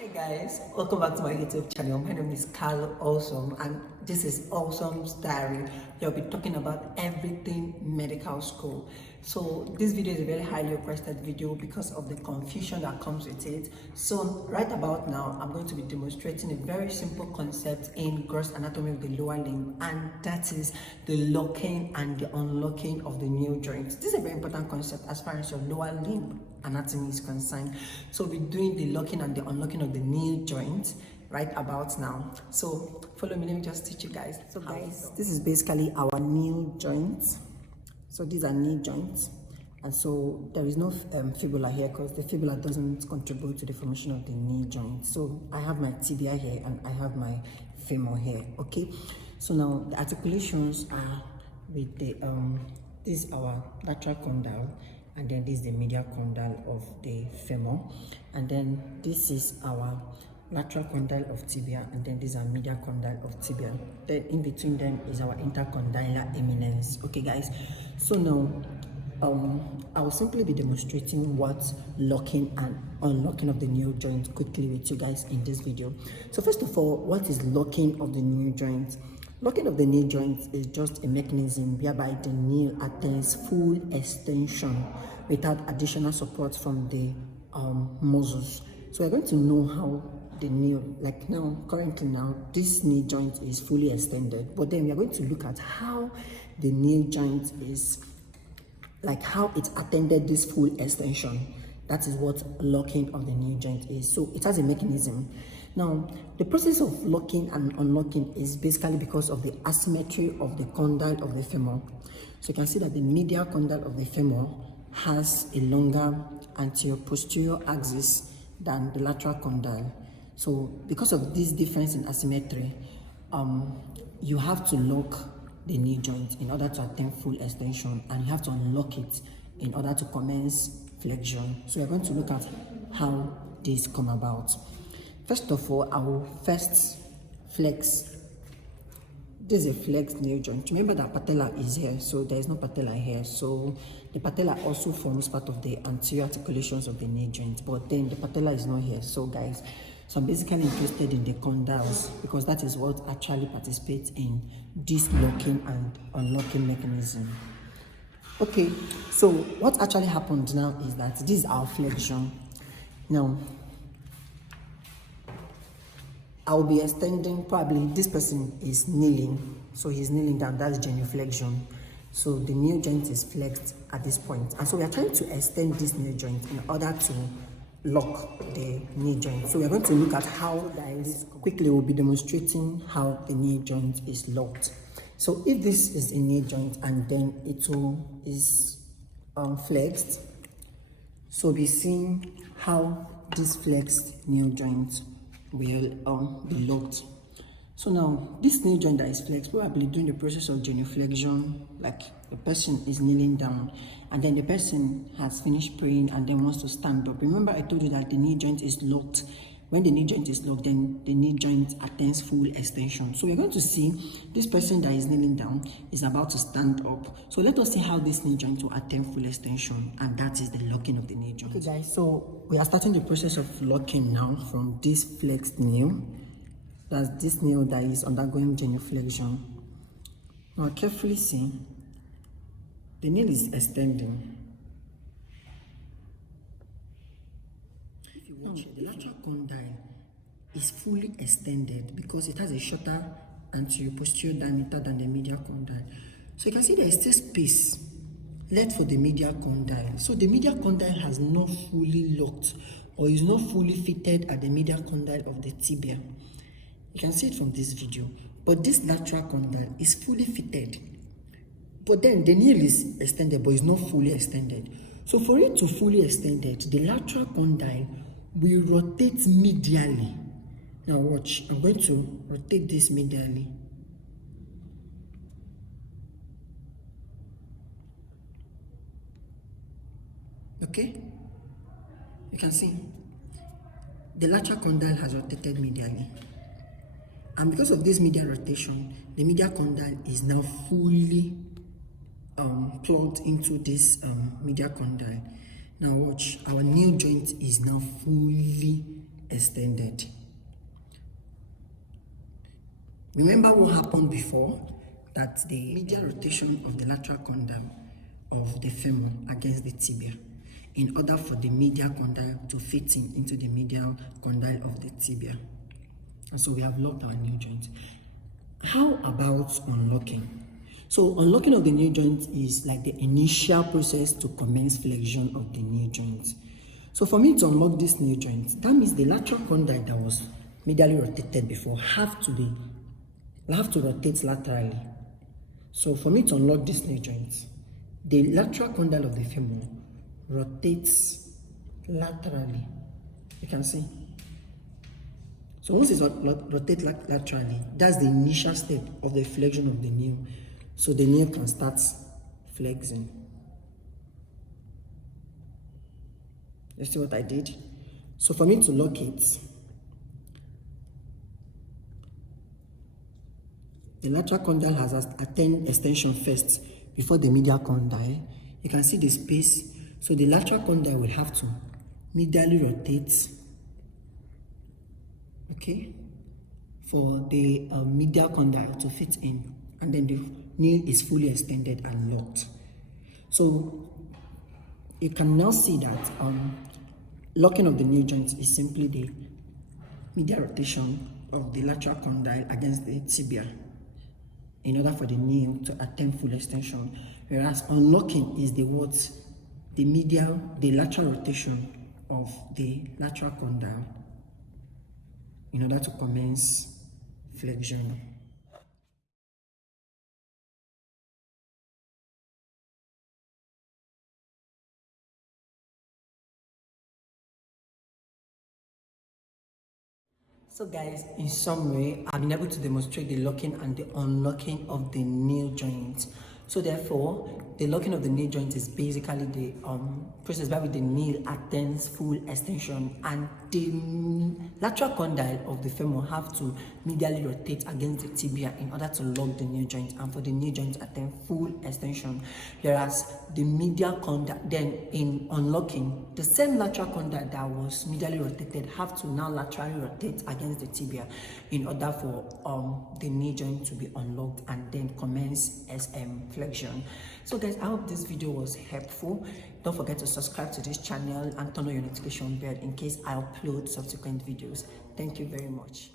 Hi guys, welcome back to my YouTube channel. My name is Carl Awesome and this is Awesome's Diary. You'll be talking about everything medical school. So this video is a very highly requested video because of the confusion that comes with it. So right about now, I'm going to be demonstrating a very simple concept in gross anatomy of the lower limb, and that is the locking and the unlocking of the new joints. This is a very important concept as far as your lower limb anatomy is concerned. So we're doing the locking and the unlocking of the knee joint right about now. So follow me, let me just teach you guys. So guys, this is basically our knee joints. So these are knee joints, and so there is no fibula here because the fibula doesn't contribute to the formation of the knee joint. So I have my tibia here and I have my femur here. Okay, so now the articulations are with the this is our lateral condyle, and then this is the medial condyle of the femur, and then this is our lateral condyle of tibia, and then this is our medial condyle of tibia. Then in between them is our intercondylar eminence. Okay guys, so now I will simply be demonstrating what locking and unlocking of the new joint quickly with you guys in this video. So first of all, what is locking of the new joint? Locking of the knee joint is just a mechanism whereby the knee attains full extension without additional support from the muscles. So we're going to know how the knee, like now, currently now, this knee joint is fully extended, but then we are going to look at how the knee joint is, like how it attended this full extension. That is what locking of the knee joint is. So it has a mechanism. Now, the process of locking and unlocking is basically because of the asymmetry of the condyle of the femur. So you can see that the medial condyle of the femur has a longer anterior-posterior axis than the lateral condyle. So because of this difference in asymmetry, you have to lock the knee joint in order to attain full extension, and you have to unlock it in order to commence flexion. So we're going to look at how this come about. First of all, I will first flex. This is a flexed knee joint. Remember that patella is here, so there is no patella here. So the patella also forms part of the anterior articulations of the knee joint, but then the patella is not here. So guys, so I'm basically interested in the condyles because that is what actually participates in this locking and unlocking mechanism. Okay, so what actually happened now is that this is our flexion. Now, I'll be extending, probably this person is kneeling, so he's kneeling down, that's genuflexion. So the knee joint is flexed at this point, and so we are trying to extend this knee joint in order to lock the knee joint. So we're going to look at how, guys, quickly we'll be demonstrating how the knee joint is locked. So if this is a knee joint and then it is flexed, so we'll be seeing how this flexed knee joint will be locked. So now this knee joint that is flexed, probably during the process of genuflexion, like the person is kneeling down and then the person has finished praying and then wants to stand up. Remember I told you that the knee joint is locked. When the knee joint is locked, then the knee joint attains full extension. So we're going to see this person that is kneeling down is about to stand up. So let us see how this knee joint will attain full extension, and that is the locking of the knee joint. Okay guys, so we are starting the process of locking now from this flexed knee. That's this knee that is undergoing genuflexion. Now carefully see, the knee is extending. Now, the lateral condyle is fully extended because it has a shorter anterior-posterior diameter than the medial condyle. So you can see there is still space left for the medial condyle. So the medial condyle has not fully locked or is not fully fitted at the medial condyle of the tibia. You can see it from this video. But this lateral condyle is fully fitted. But then the knee is extended but is not fully extended. So for it to fully extended, the lateral condyle will rotate medially. Now watch, I'm going to rotate this medially. Okay, you can see the lateral condyle has rotated medially, and because of this medial rotation, the medial condyle is now fully plugged into this medial condyle. Now watch, our knee joint is now fully extended. Remember what happened before? That the medial rotation of the lateral condyle of the femur against the tibia, in order for the medial condyle to fit into the medial condyle of the tibia. And so we have locked our new joint. How about unlocking? So unlocking of the new joint is like the initial process to commence flexion of the new joint. So for me to unlock this new joint, that means the lateral condyle that was medially rotated before have to rotate laterally. So for me to unlock this new joint, the lateral condyle of the femur rotates laterally. You can see. So once it's rotates laterally, that's the initial step of the flexion of the knee. So the knee can start flexing. You see what I did? So for me to lock it, the lateral condyle has attained extension first before the medial condyle. You can see the space. So the lateral condyle will have to medially rotate, okay, for the medial condyle to fit in, and then the knee is fully extended and locked. So you can now see that locking of the knee joint is simply the medial rotation of the lateral condyle against the tibia in order for the knee to attain full extension, whereas unlocking is the lateral rotation of the lateral condyle in order to commence flexion. So guys, in summary, I've been able to demonstrate the locking and the unlocking of the knee joint. So therefore, the locking of the knee joint is basically the process by which the knee attains full extension, and the lateral condyle of the femur have to medially rotate against the tibia in order to lock the knee joint and for the knee joint to attain full extension. Whereas the medial condyle, then in unlocking, the same lateral condyle that was medially rotated have to now laterally rotate against the tibia in order for the knee joint to be unlocked and then commence flexion. So guys, I hope this video was helpful. Don't forget to subscribe to this channel and turn on your notification bell in case I upload subsequent videos. Thank you very much.